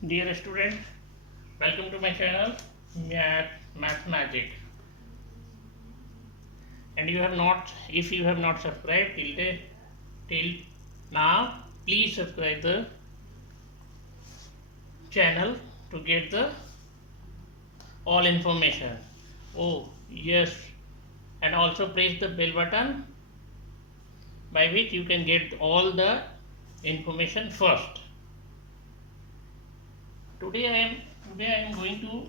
Dear student, welcome to my channel Math Magic. And if you have not subscribed till now, please subscribe the channel to get the all information. Oh yes, and also press the bell button by which you can get all the information first. Today I am going to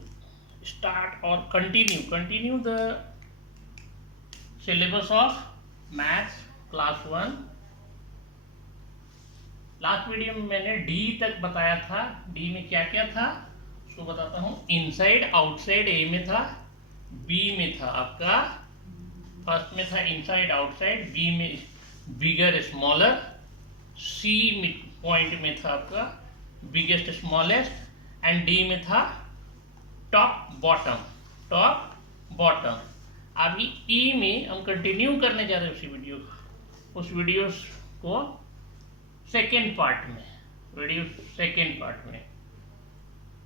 start or continue the syllabus of maths class 1. Last video में मैंने D तक बताया था. D में क्या क्या था उसको बताता हूँ. इनसाइड आउटसाइड ए में था, बी में था आपका फर्स्ट में था इनसाइड आउटसाइड, बी में बिगर स्मॉलर, सी पॉइंट में था आपका बिगेस्ट स्मॉलेस्ट, एंड डी में था टॉप बॉटम. अभी ई में हम कंटिन्यू करने जा रहे हैं उस वीडियो को सेकेंड पार्ट में.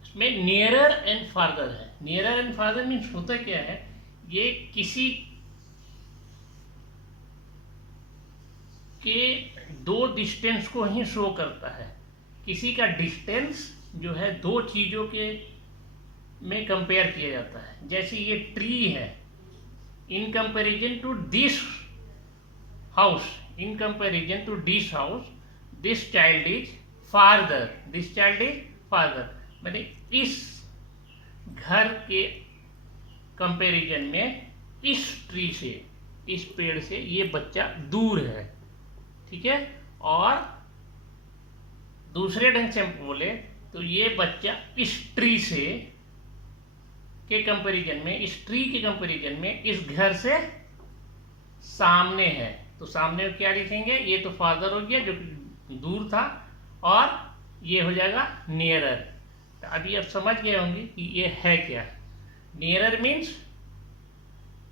इसमें नियरर एंड फार्दर है. नियरर एंड फार्दर मीन्स होता क्या है, ये किसी के दो डिस्टेंस को ही शो करता है. किसी का डिस्टेंस जो है दो चीजों के में कंपेयर किया जाता है. जैसे ये ट्री है, in comparison to this house, this child is farther. मैंने इस घर के कंपेरिजन में इस ट्री से, इस पेड़ से ये बच्चा दूर है. ठीक है. और दूसरे ढंग से हम बोले तो ये बच्चा इस ट्री के कंपैरिजन में इस घर से सामने है. तो सामने क्या लिखेंगे, ये तो फादर हो गया जो दूर था, और ये हो जाएगा नियरर. तो अभी आप समझ गए होंगे कि ये है क्या. नियरर मीन्स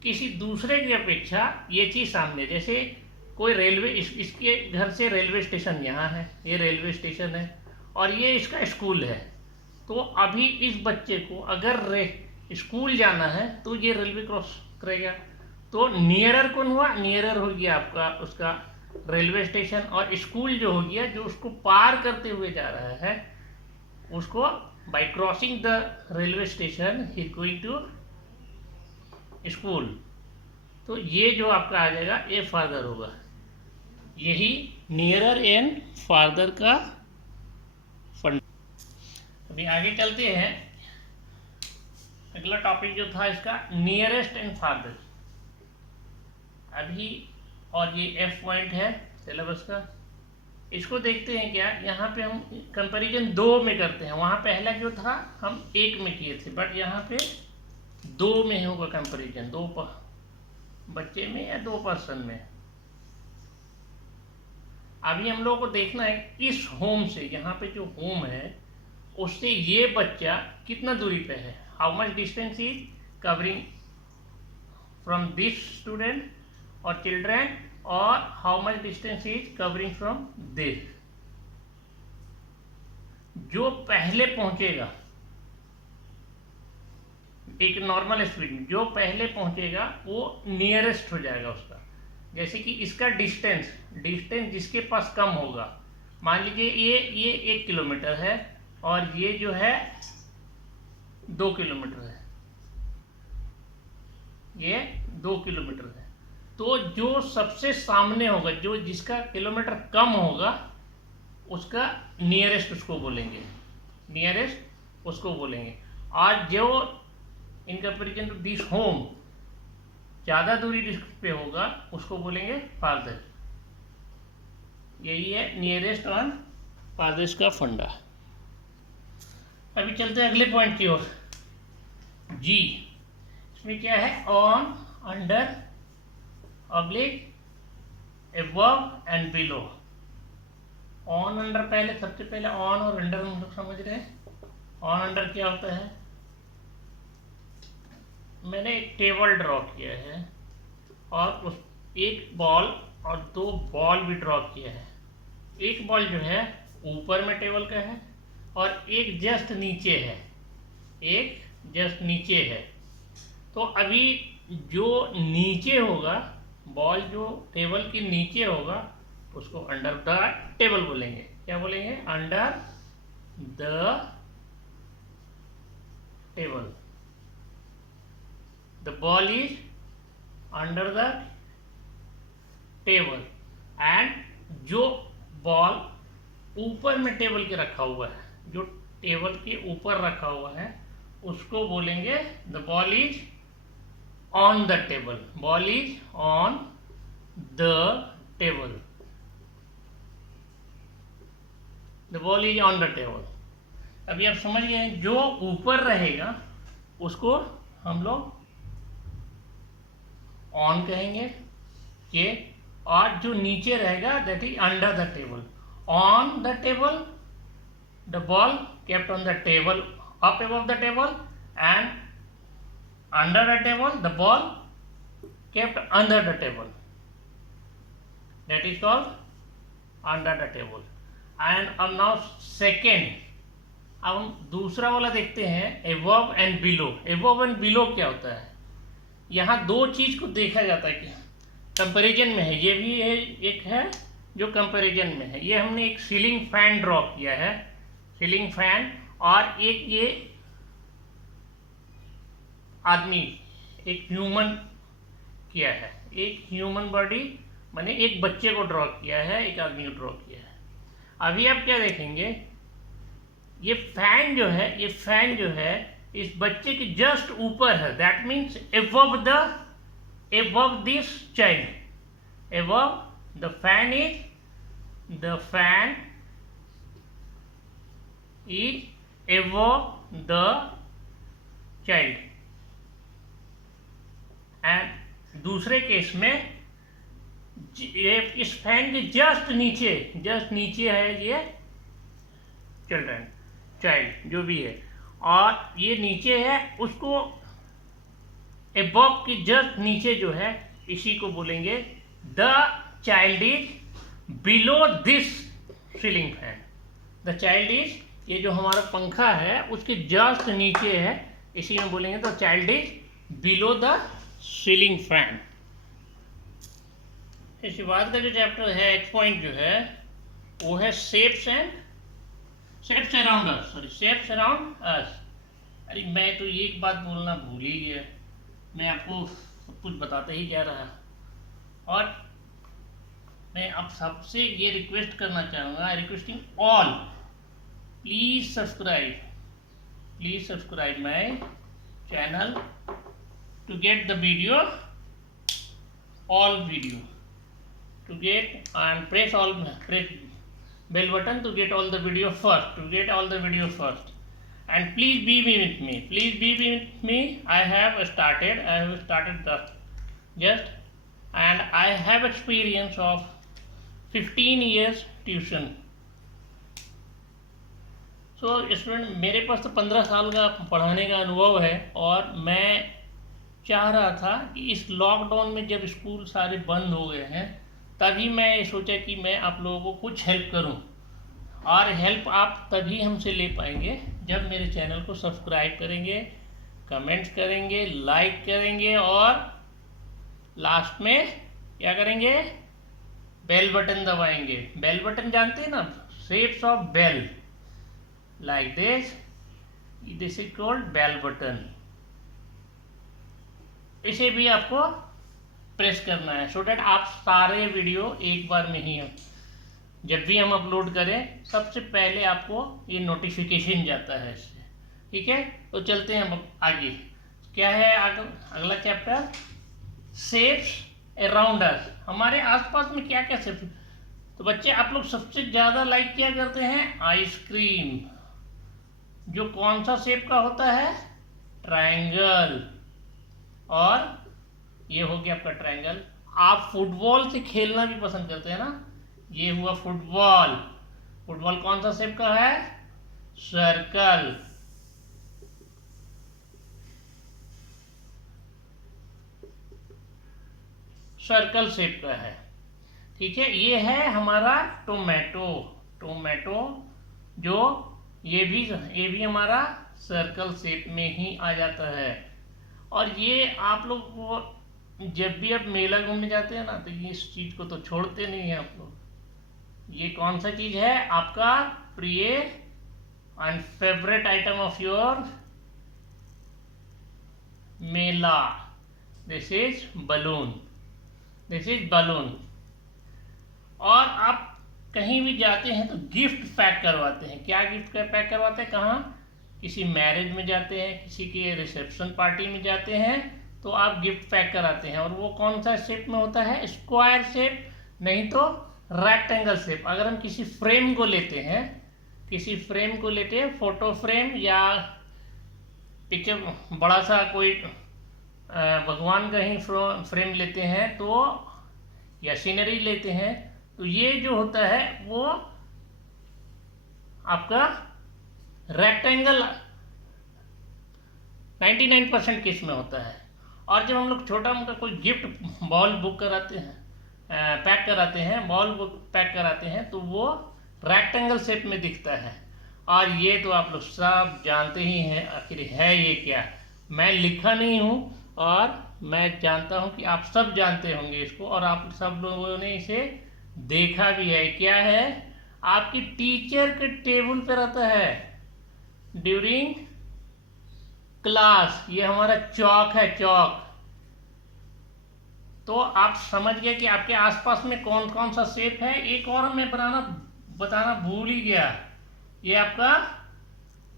किसी दूसरे की अपेक्षा ये चीज सामने. जैसे कोई रेलवे, इसके घर से रेलवे स्टेशन यहाँ है, ये रेलवे स्टेशन है, और ये इसका स्कूल है. तो अभी इस बच्चे को अगर स्कूल जाना है तो ये रेलवे क्रॉस करेगा. तो नियरर कौन हुआ, नियरर हो गया आपका उसका रेलवे स्टेशन, और स्कूल जो हो गया जो उसको पार करते हुए जा रहा है, उसको by crossing the railway station he going to school. तो ये जो आपका आ जाएगा ये फादर होगा. यही नियरर एंड फादर का फंड. अभी आगे चलते हैं. अगला टॉपिक जो था इसका नियरेस्ट एंड फादर. अभी और ये एफ पॉइंट है सिलेबस का. इसको देखते हैं क्या. यहाँ पे हम कंपैरिजन 2 में करते हैं. वहाँ पहला जो था हम 1 में किए थे, बट यहाँ पे 2 में होगा कंपैरिजन. 2 बच्चे में या 2 पर्सन में. अभी हम लोगों को देखना है इस होम से, यहाँ पे जो होम है उससे ये बच्चा कितना दूरी पे है. How much distance is covering from this student और चिल्ड्रेन, और how much distance is covering from this. जो पहले पहुंचेगा, एक नॉर्मल स्पीड में जो पहले पहुंचेगा वो नियरेस्ट हो जाएगा उसका. जैसे कि इसका डिस्टेंस जिसके पास कम होगा, मान लीजिए ये 1 किलोमीटर है और ये जो है 2 किलोमीटर है, ये 2 किलोमीटर है. तो जो सबसे सामने होगा, जो जिसका किलोमीटर कम होगा, उसका नियरेस्ट उसको बोलेंगे. और जो in comparison to this home ज़्यादा दूरी पे होगा उसको बोलेंगे फादर. यही है नियरेस्ट और फादर्स का फंडा. अभी चलते हैं अगले पॉइंट की ओर. जी, इसमें क्या है, on, under, oblique, above and below. On under पहले, सबसे पहले ऑन और अंडर हम लोग समझ रहे हैं. ऑन अंडर क्या होता है, मैंने एक टेबल ड्रॉ किया है और उस एक बॉल और 2 बॉल भी ड्रॉ किया है. एक बॉल जो है ऊपर में टेबल का है और एक जस्ट नीचे है, एक जस्ट नीचे है। तो अभी जो नीचे होगा, बॉल जो टेबल के नीचे होगा उसको अंडर द टेबल बोलेंगे। क्या बोलेंगे? Under the table. The ball is under the table. And जो बॉल ऊपर में टेबल के रखा हुआ है, जो टेबल के ऊपर रखा हुआ है, उसको बोलेंगे the ball is on the table. Ball is on the table. The ball is on the table. अभी आप समझ गए, जो ऊपर रहेगा उसको हम लोग ऑन कहेंगे ये, और जो नीचे रहेगा that is under the table. On the table, the ball kept on the table, up above the table, and under the table the ball kept under the table, that is called under the table. And अब now second, अब हम दूसरा वाला देखते हैं, above and below. above and below क्या होता है? यहाँ दो चीज को देखा जाता है कि कंपैरिजन में है। ये भी है, एक है जो कंपैरिजन में है। ये हमने एक सीलिंग फैन ड्रॉ किया है, सीलिंग फैन, और एक ये आदमी, एक ह्यूमन किया है, एक ह्यूमन बॉडी माने एक बच्चे को ड्रॉ किया है, एक आदमी को ड्रॉ किया है। अभी आप क्या देखेंगे, ये फैन जो है, ये फैन जो है इस बच्चे के जस्ट ऊपर है, that means above this child, above the fan is above the child। And दूसरे केस में ये इस फैन के जस्ट नीचे है ये चिल्ड्रन, चाइल्ड जो भी है, और ये नीचे है, उसको above के जस्ट नीचे जो है इसी को बोलेंगे the child is below this ceiling fan. The child is, ये जो हमारा पंखा है उसके जस्ट नीचे है, इसी में बोलेंगे the child is below the ceiling fan. इसके बाद का जो चैप्टर है, एक पॉइंट जो है वो है शेप्स अराउंड अस। अरे मैं तो एक बात बोलना भूल ही गया, मैं आपको सब कुछ बताते ही जा रहा, और मैं आप सबसे ये रिक्वेस्ट करना चाहूँगा, requesting all, please subscribe my channel to get the video, all video, to get and press bell button to get all the video first, and please be with me. I have started just, and I have experience of 15 years tuition. So student, मेरे पास तो 15 साल का पढ़ाने का अनुभव है, और मैं चाह रहा था कि इस लॉकडाउन में जब स्कूल सारे बंद हो गए हैं, तभी मैं सोचा कि मैं आप लोगों को कुछ हेल्प करूं, और हेल्प आप तभी हमसे ले पाएंगे जब मेरे चैनल को सब्सक्राइब करेंगे, कमेंट्स करेंगे, लाइक करेंगे, और लास्ट में क्या करेंगे, बेल बटन दबाएंगे। बेल बटन जानते हैं ना, shapes of bell, like this is called bell button. इसे भी आपको प्रेस करना है, सो डैट आप सारे वीडियो एक बार में ही, जब भी हम अपलोड करें सबसे पहले आपको ये नोटिफिकेशन जाता है इससे। ठीक है, तो चलते हैं हम आगे। क्या है अगला चैप्टर, शेप्स अराउंड अस। हमारे आसपास में क्या क्या शेप्स, तो बच्चे आप लोग सबसे ज़्यादा लाइक क्या करते हैं, आइसक्रीम, जो कौन सा शेप का होता है, ट्रायंगल, और ये हो गया आपका ट्रायंगल। आप फुटबॉल से खेलना भी पसंद करते हैं ना, ये हुआ फुटबॉल। फुटबॉल कौन सा शेप का है, सर्कल। सर्कल शेप का है। ठीक है, ये है हमारा टोमेटो, जो ये भी हमारा सर्कल शेप में ही आ जाता है। और ये आप लोग को जब भी आप मेला घूमने जाते हैं ना, तो ये इस चीज़ को तो छोड़ते नहीं हैं आप लोग। ये कौन सा चीज़ है? आपका प्रिय and favourite item of your Mela. This is balloon, this is balloon. और आप कहीं भी जाते हैं तो गिफ्ट पैक करवाते हैं। क्या गिफ्ट पैक करवाते हैं? कहाँ? किसी मैरिज में जाते हैं, किसी के रिसेप्शन पार्टी में जाते हैं, तो आप गिफ्ट पैक कराते हैं। और वो कौन सा शेप में होता है? स्क्वायर शेप, नहीं तो रेक्टेंगल शेप। अगर हम किसी फ्रेम को लेते हैं, फोटो फ्रेम या पिक्चर, बड़ा सा कोई भगवान का ही फ्रेम लेते हैं तो, या सीनरी लेते हैं, तो ये जो होता है वो आपका रेक्टेंगल 99% केस में होता है। और जब हम लोग छोटा मोटा कोई गिफ्ट बॉल बुक कराते हैं, पैक कराते हैं, बॉल बुक पैक कराते हैं, तो वो रेक्टेंगल शेप में दिखता है। और ये तो आप लोग सब जानते ही हैं आखिर है ये क्या। मैं लिखा नहीं हूँ और मैं जानता हूँ कि आप सब जानते होंगे इसको, और आप सब लोगों ने इसे देखा भी है। क्या है? आपकी टीचर के टेबल पर रहता है ड्यूरिंग क्लास। ये हमारा चौक है, चौक। तो आप समझ गए कि आपके आसपास में कौन कौन सा शेप है। एक और मैं बताना भूल ही गया, ये आपका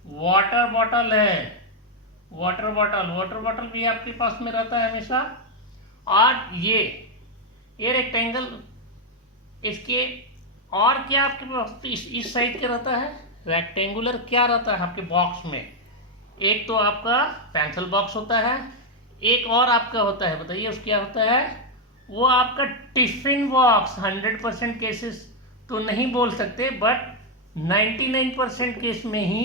वाटर बॉटल है। वाटर बॉटल भी आपके पास में रहता है हमेशा। और ये रेक्टेंगल, इसके और क्या आपके पास इस साइड के रहता है? रेक्टेंगुलर क्या रहता है आपके बॉक्स में? एक तो आपका पेंसिल बॉक्स होता है, एक और आपका होता है, बताइए उस क्या होता है? वो आपका टिफिन बॉक्स। 100% केसेस तो नहीं बोल सकते, बट 99% केस में ही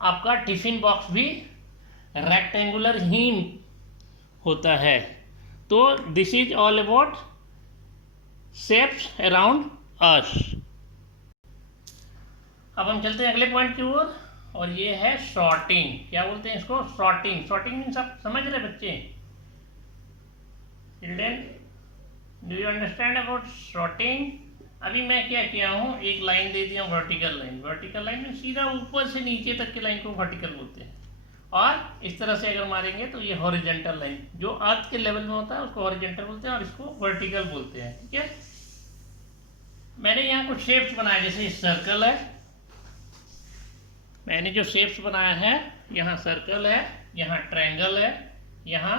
आपका टिफिन बॉक्स भी रेक्टेंगुलर ही होता है। तो this is all about shapes around us. अब हम चलते हैं अगले पॉइंट की ओर, और ये है सॉर्टिंग। क्या बोलते हैं इसको? सॉर्टिंग। सॉर्टिंग मीन्स आप समझ रहे बच्चे? Children, do you understand about sorting? अभी मैं क्या किया हूँ, एक लाइन दे दिया, वर्टिकल लाइन। वर्टिकल लाइन में सीधा ऊपर से नीचे तक की लाइन को वर्टिकल बोलते हैं। और इस तरह से अगर मारेंगे तो ये हॉरिजेंटल लाइन, जो अर्थ के लेवल में होता है उसको हॉरिजेंटल बोलते हैं, और इसको वर्टिकल बोलते हैं। ठीक है? मैंने यहाँ कुछ शेप्स बनाए, जैसे सर्कल है। मैंने जो शेप्स बनाया है, यहाँ सर्कल है, यहाँ ट्रायंगल है, यहाँ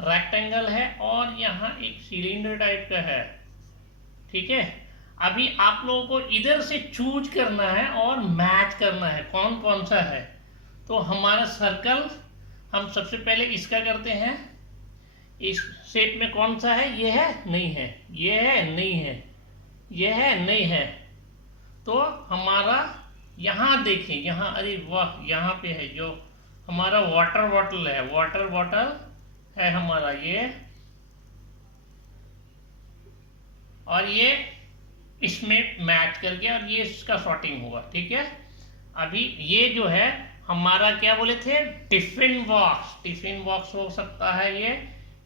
रेक्टेंगल है, और यहाँ एक सिलेंडर टाइप का है। ठीक है? अभी आप लोगों को इधर से चूज करना है और मैच करना है कौन कौन सा है। तो हमारा सर्कल, हम सबसे पहले इसका करते हैं। इस शेप में कौन सा है? ये है, नहीं है, ये है, नहीं है, ये है, नहीं है। तो हमारा यहाँ देखें, यहाँ, अरे वाह, यहाँ पे है जो हमारा वाटर बॉटल है। वाटर बॉटल है हमारा ये, और ये इसमें मैच करके, और ये इसका सॉर्टिंग होगा। ठीक है? अभी ये जो है हमारा, क्या बोले थे? Tiffin box. टिफिन बॉक्स हो सकता है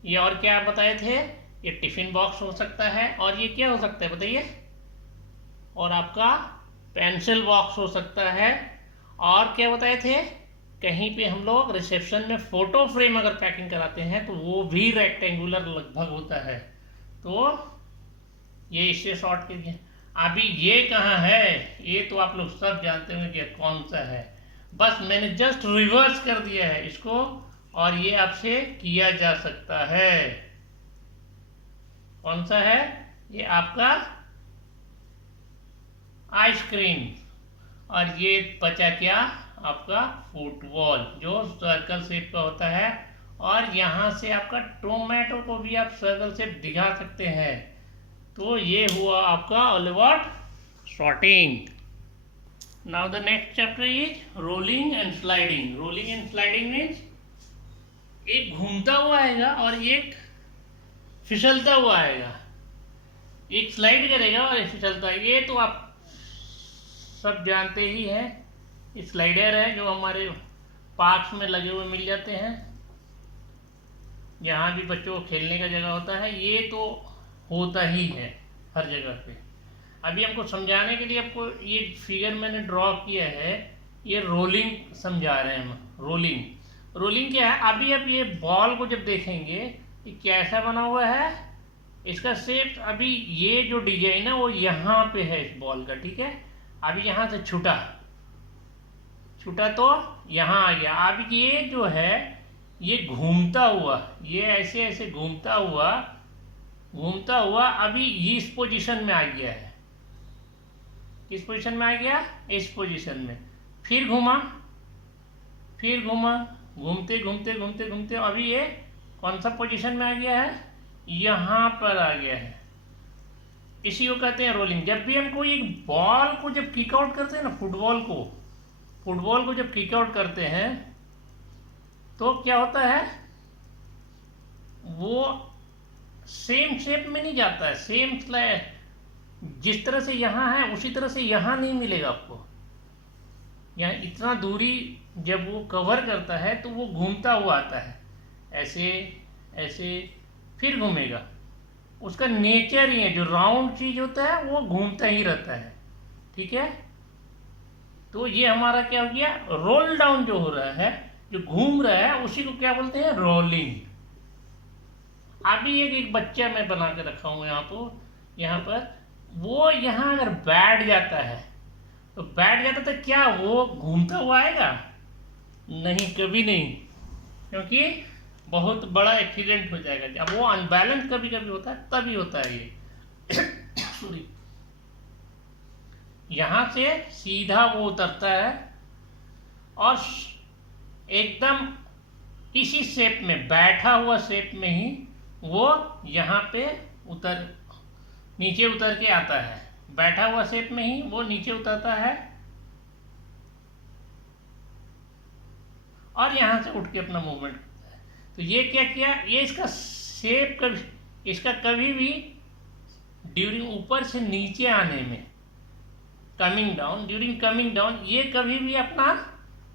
ये और क्या बताए थे? ये टिफिन बॉक्स हो सकता है, और ये क्या हो सकता है बताइए? और आपका पेंसिल बॉक्स हो सकता है। और क्या बताए थे? कहीं पे हम लोग रिसेप्शन में फोटो फ्रेम अगर पैकिंग कराते हैं तो वो भी रेक्टेंगुलर लगभग होता है। तो ये इससे शॉर्ट कीजिए। अभी ये कहाँ है? ये तो आप लोग सब जानते होंगे कि कौन सा है। बस मैंने जस्ट रिवर्स कर दिया है इसको, और ये आपसे किया जा सकता है। कौन सा है? ये आपका आइसक्रीम। और ये बचा क्या? आपका फुटबॉल, जो सर्कल शेप का होता है। और यहाँ से आपका टोमेटो को भी आप सर्कल शेप दिखा सकते हैं। तो ये हुआ आपका all about sorting. Now the next chapter is rolling and sliding. Rolling and sliding means एक घूमता हुआ आएगा और एक फिसलता हुआ आएगा। एक स्लाइड करेगा और एक फिसलता है। ये तो आप सब जानते ही हैं, स्लाइडर है जो हमारे पार्क्स में लगे हुए मिल जाते हैं, जहाँ भी बच्चों को खेलने का जगह होता है, ये तो होता ही है हर जगह पे। अभी हमको समझाने के लिए आपको ये फिगर मैंने ड्रॉ किया है, ये रोलिंग समझा रहे हैं हम। रोलिंग क्या है? अभी आप ये बॉल को जब देखेंगे ये कैसा बना हुआ है, इसका शेप, अभी ये जो डिजाइन है वो यहाँ पे है इस बॉल का, ठीक है। अभी यहाँ से छूटा तो यहाँ आ गया। अब ये जो है ये घूमता हुआ, ये ऐसे ऐसे घूमता हुआ अभी इस पोजीशन में आ गया है। किस पोजीशन में आ गया? इस पोजीशन में। फिर घूमा, घूमते घूमते अभी ये कौन सा पोजीशन में आ गया है? यहाँ पर आ गया है। इसी को कहते हैं रोलिंग। जब भी हमको एक बॉल को जब किक आउट करते हैं ना, फुटबॉल को जब किक आउट करते हैं तो क्या होता है, वो सेम शेप में नहीं जाता है, सेम जिस तरह से यहाँ है उसी तरह से यहाँ नहीं मिलेगा आपको। यहाँ इतना दूरी जब वो कवर करता है तो वो घूमता हुआ आता है, ऐसे ऐसे, फिर घूमेगा। उसका नेचर ही है, जो राउंड चीज होता है वो घूमता ही रहता है, ठीक है। तो ये हमारा क्या हो गया? रोल डाउन जो हो रहा है, जो घूम रहा है, उसी को क्या बोलते हैं? रोलिंग। अभी एक बच्चा मैं बना के रखा हूँ यहाँ पर, वो यहाँ अगर बैठ जाता है तो क्या वो घूमता हुआ आएगा? नहीं, कभी नहीं, क्योंकि बहुत बड़ा एक्सीडेंट हो जाएगा। जब वो अनबैलेंस कभी कभी होता है तभी होता है ये सॉरी। यहाँ से सीधा वो उतरता है और एकदम इसी शेप में, बैठा हुआ शेप में ही वो यहाँ पे नीचे उतर के आता है। बैठा हुआ शेप में ही वो नीचे उतरता है और यहाँ से उठ के अपना मूवमेंट करता है। तो ये क्या किया? ये इसका शेप कभी भी ड्यूरिंग ऊपर से नीचे आने में, ड्यूरिंग कमिंग डाउन, ये कभी भी अपना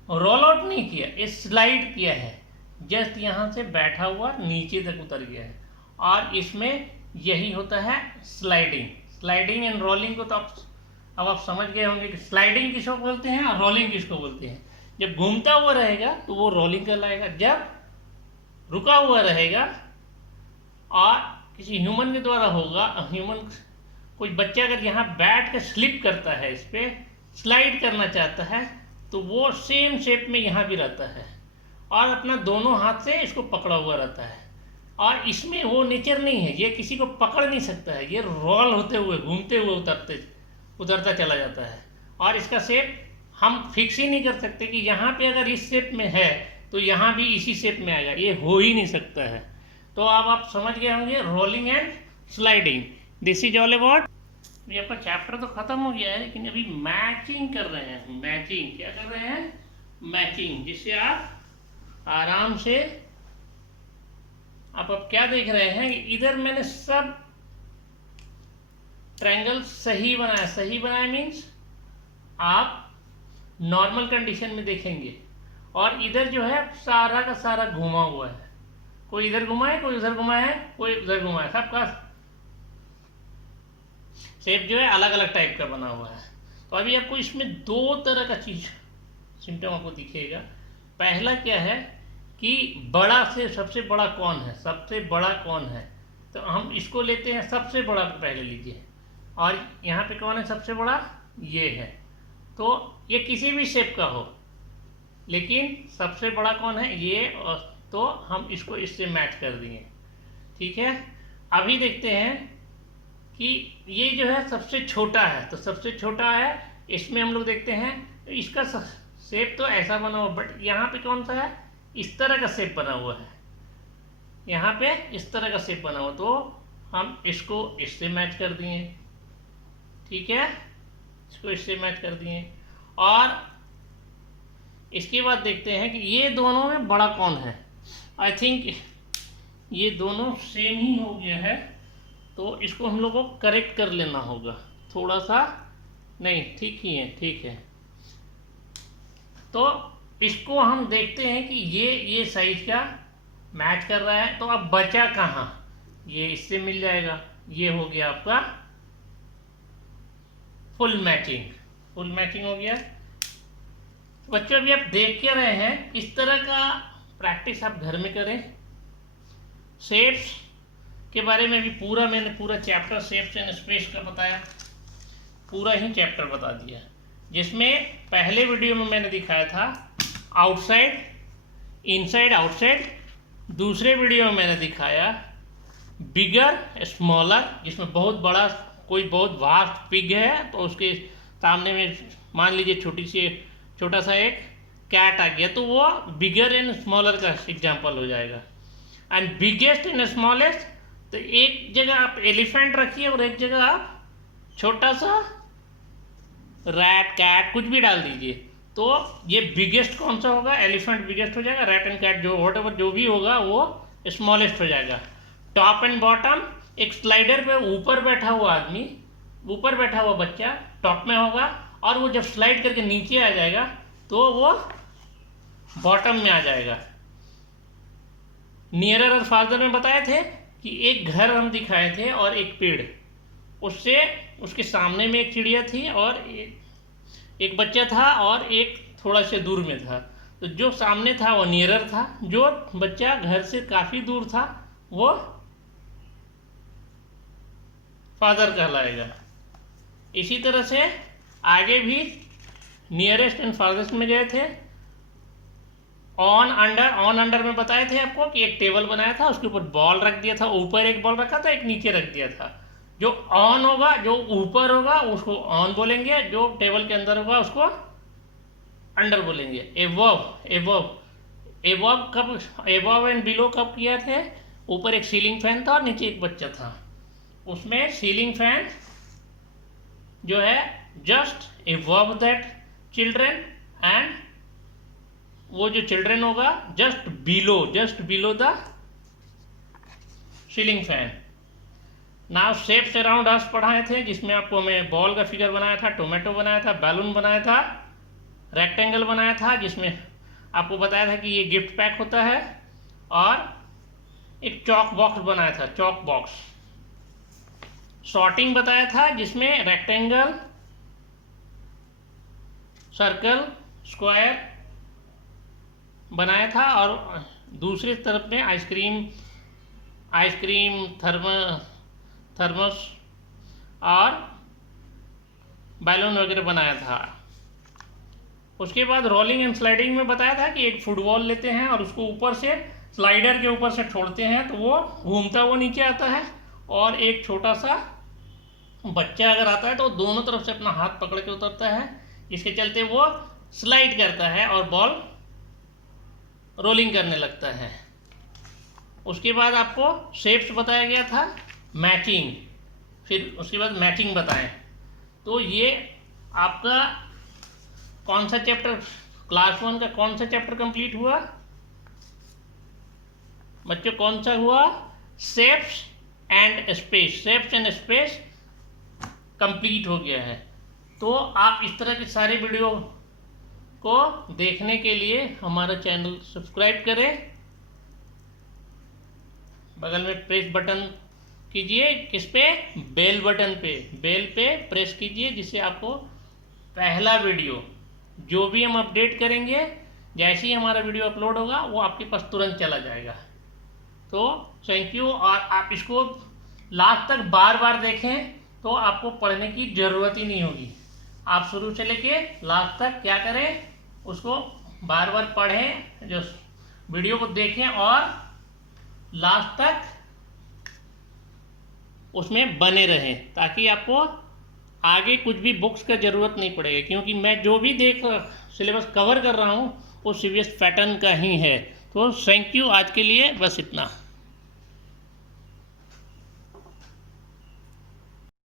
रोल आउट नहीं किया, ये स्लाइड किया है। जस्ट यहाँ से बैठा हुआ नीचे तक उतर गया है। और इसमें यही होता है स्लाइडिंग एंड रोलिंग को तो अब आप समझ गए होंगे कि स्लाइडिंग किसको बोलते हैं और रोलिंग किसको बोलते हैं। जब घूमता हुआ रहेगा तो वो रोलिंग कहलाएगा, जब रुका हुआ रहेगा और किसी ह्यूमन के द्वारा होगा, कोई बच्चा अगर यहाँ बैठ कर स्लिप करता है, इस पर स्लाइड करना चाहता है, तो वो सेम शेप में यहाँ भी रहता है और अपना दोनों हाथ से इसको पकड़ा हुआ रहता है। और इसमें वो नेचर नहीं है, ये किसी को पकड़ नहीं सकता है, ये रोल होते हुए, घूमते हुए उतरता चला जाता है। और इसका शेप हम फिक्स ही नहीं कर सकते कि यहाँ पे अगर इस शेप में है तो यहाँ भी इसी शेप में आएगा, ये हो ही नहीं सकता है। तो अब आप समझ गए होंगे rolling and sliding. This is all about. ये आपका चैप्टर तो खत्म हो गया है, लेकिन अभी मैचिंग कर रहे हैं। मैचिंग क्या कर रहे हैं? मैचिंग, जिससे आप आराम से, आप अब क्या देख रहे हैं कि इधर मैंने सब ट्रायंगल सही बनाया मीन्स आप नॉर्मल कंडीशन में देखेंगे, और इधर जो है सारा का सारा घुमा हुआ है, कोई इधर घुमा है, कोई उधर घुमा है, कोई उधर घुमा है, सबका शेप जो है अलग अलग टाइप का बना हुआ है। तो अभी आपको इसमें दो तरह का चीज सिम्टम आपको दिखेगा। पहला क्या है कि बड़ा से सबसे बड़ा कौन है, सबसे बड़ा कौन है, तो हम इसको लेते हैं, सबसे बड़ा पहले लीजिए, और यहाँ पे कौन है सबसे बड़ा? ये है। तो ये किसी भी शेप का हो, लेकिन सबसे बड़ा कौन है? ये। और तो हम इसको इससे मैच कर दिए, ठीक है। अभी देखते हैं कि ये जो है सबसे छोटा है, तो सबसे छोटा है, इसमें हम लोग देखते हैं तो इसका शेप तो ऐसा बना हुआ, बट यहाँ पे कौन सा है? इस तरह का शेप बना हुआ है, यहाँ पे इस तरह का शेप बना हुआ, तो हम इसको इससे मैच कर दिए, ठीक है, इसको इससे मैच कर दिए। और इसके बाद देखते हैं कि ये दोनों में बड़ा कौन है। आई थिंक ये दोनों सेम ही हो गया है, तो इसको हम लोग को करेक्ट कर लेना होगा, थोड़ा सा नहीं, ठीक ही है, ठीक है। तो इसको हम देखते हैं कि ये साइज का मैच कर रहा है। तो अब बचा कहाँ, ये इससे मिल जाएगा, ये हो गया आपका फुल मैचिंग, फुल मैचिंग हो गया। बच्चों अभी आप देख के रहे हैं, इस तरह का प्रैक्टिस आप घर में करें। शेप्स के बारे में भी मैंने पूरा चैप्टर शेप्स एंड स्पेस का बताया, पूरा ही चैप्टर बता दिया, जिसमें पहले वीडियो में मैंने दिखाया था आउटसाइड, इनसाइड, आउटसाइड। दूसरे वीडियो में मैंने दिखाया बिगर, स्मॉलर, जिसमें बहुत बड़ा कोई बहुत वास्ट पिग है तो उसके सामने में मान लीजिए छोटा सा एक कैट आ गया, तो वो बिगर एंड स्मॉलर का एग्जांपल हो जाएगा। एंड बिगेस्ट एंड स्मॉलेस्ट, तो एक जगह आप एलिफेंट रखिए और एक जगह आप छोटा सा रैट, कैट, कुछ भी डाल दीजिए। तो ये बिगेस्ट कौन सा होगा, एलिफेंट बिगेस्ट हो जाएगा, रैट एंड कैट जो भी होगा वो स्मॉलेस्ट हो जाएगा। टॉप एंड बॉटम, एक स्लाइडर पे ऊपर बैठा हुआ आदमी, ऊपर बैठा हुआ बच्चा टॉप में होगा, और वो जब स्लाइड करके नीचे आ जाएगा तो वो बॉटम में आ जाएगा। नियरर और फादर में बताए थे कि एक घर हम दिखाए थे और एक पेड़, उसके सामने में एक चिड़िया थी और एक बच्चा था और एक थोड़ा से दूर में था। तो जो सामने था वो नियरर था, जो बच्चा घर से काफ़ी दूर था वो फादर कहलाएगा। इसी तरह से आगे भी नियरेस्ट एंड फारदेस्ट में गए थे। ऑन अंडर में बताए थे आपको कि एक टेबल बनाया था, उसके ऊपर बॉल रख दिया था, ऊपर एक बॉल रखा था, एक नीचे रख दिया था। जो ऑन होगा, जो ऊपर होगा उसको ऑन बोलेंगे, जो टेबल के अंदर होगा उसको अंडर बोलेंगे। एबव एंड बिलो कब किया थे, ऊपर एक सीलिंग फैन था और नीचे एक बच्चा था। उसमें सीलिंग फैन जो है just above that children, and वो जो चिल्ड्रेन होगा just below the ceiling fan. Now shapes around us पढ़ाए थे, जिसमें आपको मैं बॉल का फिगर बनाया था, टोमेटो बनाया था, बैलून बनाया था, रेक्टेंगल बनाया था, जिसमें आपको बताया था कि ये गिफ्ट पैक होता है, और एक चॉक बॉक्स बनाया था, चॉक बॉक्स। सॉर्टिंग बताया था, जिसमें रेक्टेंगल, सर्कल, स्क्वायर बनाया था, और दूसरी तरफ में आइसक्रीम, थर्मस और बैलून वगैरह बनाया था। उसके बाद रोलिंग एंड स्लाइडिंग में बताया था कि एक फुटबॉल लेते हैं और उसको ऊपर से स्लाइडर के ऊपर से छोड़ते हैं तो वो घूमता हुआ नीचे आता है, और एक छोटा सा बच्चा अगर आता है तो दोनों तरफ से अपना हाथ पकड़ के उतरता है, इसके चलते वो स्लाइड करता है और बॉल रोलिंग करने लगता है। उसके बाद आपको शेप्स बताया गया था, मैचिंग, फिर उसके बाद मैचिंग बताएं। तो ये आपका कौन सा चैप्टर, क्लास 1 का कौन सा चैप्टर कंप्लीट हुआ बच्चों, कौन सा हुआ, शेप्स एंड स्पेस कंप्लीट हो गया है। तो आप इस तरह के सारे वीडियो को देखने के लिए हमारा चैनल सब्सक्राइब करें, बगल में प्रेस बटन कीजिए, किस पे, बेल बटन पे, बेल पे प्रेस कीजिए, जिससे आपको पहला वीडियो जो भी हम अपडेट करेंगे, जैसे ही हमारा वीडियो अपलोड होगा वो आपके पास तुरंत चला जाएगा। तो थैंक यू, और आप इसको लास्ट तक बार बार देखें तो आपको पढ़ने की ज़रूरत ही नहीं होगी। आप शुरू से लेके लास्ट तक क्या करें, उसको बार बार पढ़ें, जो वीडियो को देखें और लास्ट तक उसमें बने रहें, ताकि आपको आगे कुछ भी बुक्स का ज़रूरत नहीं पड़ेगा, क्योंकि मैं जो भी सिलेबस कवर कर रहा हूँ वो CBSE पैटर्न का ही है। तो थैंक यू, आज के लिए बस इतना।